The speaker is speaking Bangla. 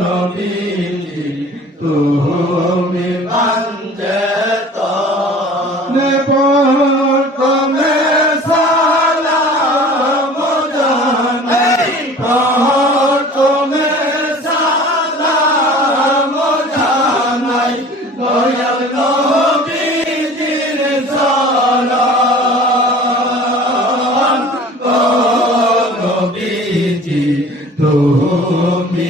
নবীজি তুমি বাঞ্ছাতন প্রথমে সালাম জানাই প্রথমে সালাম জানাই দয়াল নবীজির সালাম ও নবীজি তুমি